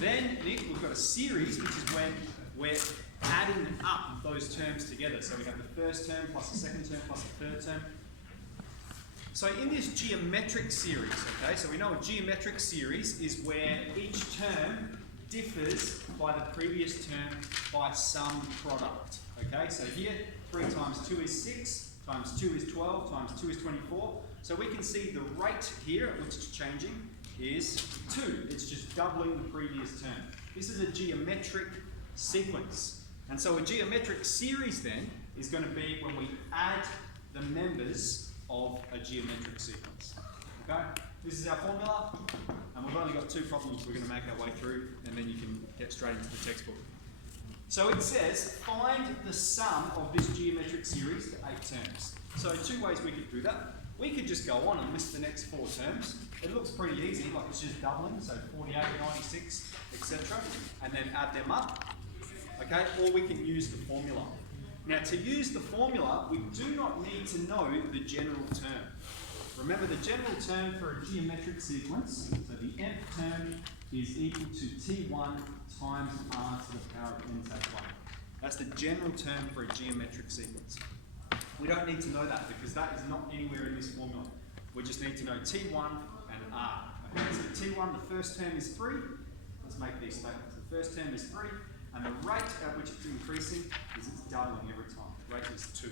Then we've got a series, which is when we're adding up those terms together. So we have the first term plus the second term plus the third term. So in this geometric series, okay, so we know a geometric series is where each term differs by the previous term by some product. Okay, so here 3 times 2 is 6, times 2 is 12, times 2 is 24. So we can see the rate here at which it's changing is 2. It's just doubling the previous term. This is a geometric sequence. And so a geometric series then is going to be when we add the members of a geometric sequence. Okay? This is our formula, and we've only got 2 problems we're going to make our way through, and then you can get straight into the textbook. So it says, find the sum of this geometric series to 8 terms. So 2 ways we could do that. We could just go on and list the next 4 terms. It looks pretty easy, like it's just doubling, so 48, 96, etc. And then add them up. Okay? Or we can use the formula. Now, to use the formula, we do not need to know the general term. Remember, the general term for a geometric sequence, so the nth term is equal to T1 times r to the power of n take 1. That's the general term for a geometric sequence. We don't need to know that because that is not anywhere in this formula. We just need to know T1 and r. Okay, so T1, the first term is 3. Let's make these statements. The first term is 3. And the rate at which it's increasing is it's doubling every time. The rate is 2.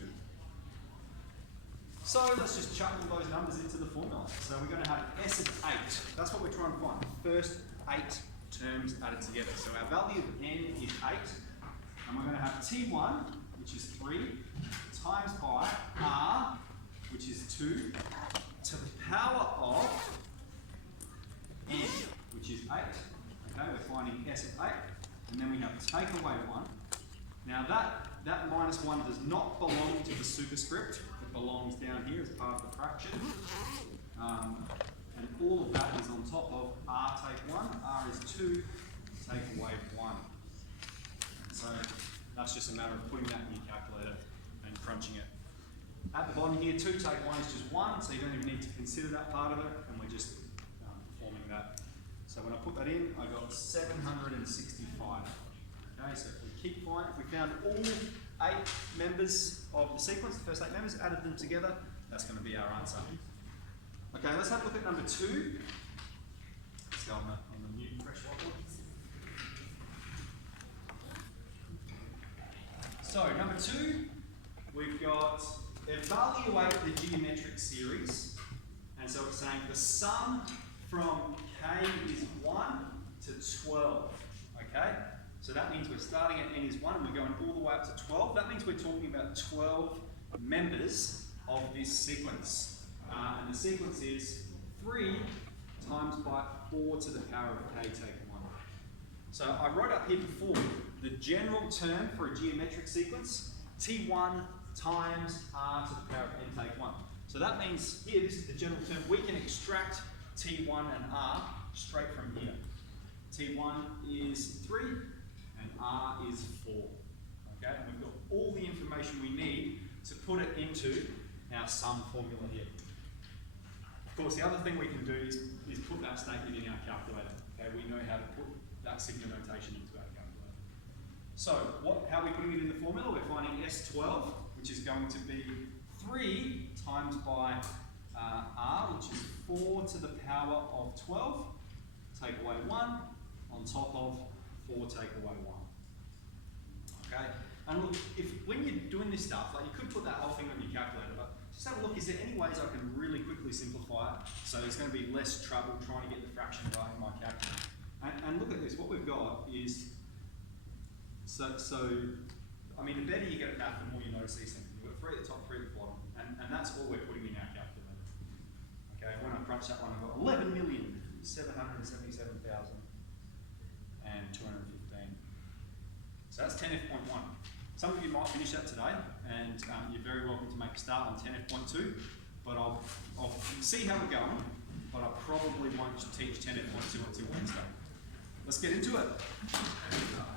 So let's just chuck all those numbers into the formula. So we're going to have S of 8. That's what we're trying to find. The first 8 terms added together. So our value of n is 8. And we're going to have T1, which is 3, times by R, which is 2, to the power of n, which is 8. Okay, we're finding S of 8. And then we have take away 1. Now that minus 1 does not belong to the superscript. It belongs down here as part of the fraction. And all of that is on top of r take 1. R is 2, take away 1. So that's just a matter of putting that in your calculator and crunching it. At the bottom here, 2 take 1 is just 1, so you don't even need to consider that part of it, and we're just performing that. So when I put that in, I got 765. Okay, so if we keep finding, if we found all 8 members of the sequence, the first 8 members, added them together, that's going to be our answer. Okay, let's have a look at number 2. Let's go on the new fresh whiteboard. So number 2, we've got evaluate the geometric series, and so it's saying the sum from k is 1 to 12, okay? So that means we're starting at n is 1 and we're going all the way up to 12. That means we're talking about 12 members of this sequence. And the sequence is 3 times by 4 to the power of k take 1. So I wrote up here before the general term for a geometric sequence, T1 times r to the power of n take 1. So that means here, this is the general term. We can extract T1 and R straight from here. T1 is 3 and R is 4. Okay, and we've got all the information we need to put it into our sum formula here. Of course, the other thing we can do is put that statement in our calculator. Okay, we know how to put that sigma notation into our calculator. So how are we putting it in the formula? We're finding S12, which is going to be 3 times by R, which is 4 to the power of 12, take away 1, on top of 4 take away 1. Okay? And look, when you're doing this stuff, like you could put that whole thing on your calculator, but just have a look, is there any ways I can really quickly simplify it so there's going to be less trouble trying to get the fraction right in my calculator? And look at this, what we've got is, so I mean, the better you get at math, the more you notice these things. We've got 3 at the top, 3 at the bottom, and that's all we're putting in our calculator. Okay, when I crunch that one, I've got 11,777,215. So that's 10F.1. Some of you might finish that today, and you're very welcome to make a start on 10F.2, but I'll see how we're going, but I probably won't teach 10F.2 until Wednesday. Let's get into it.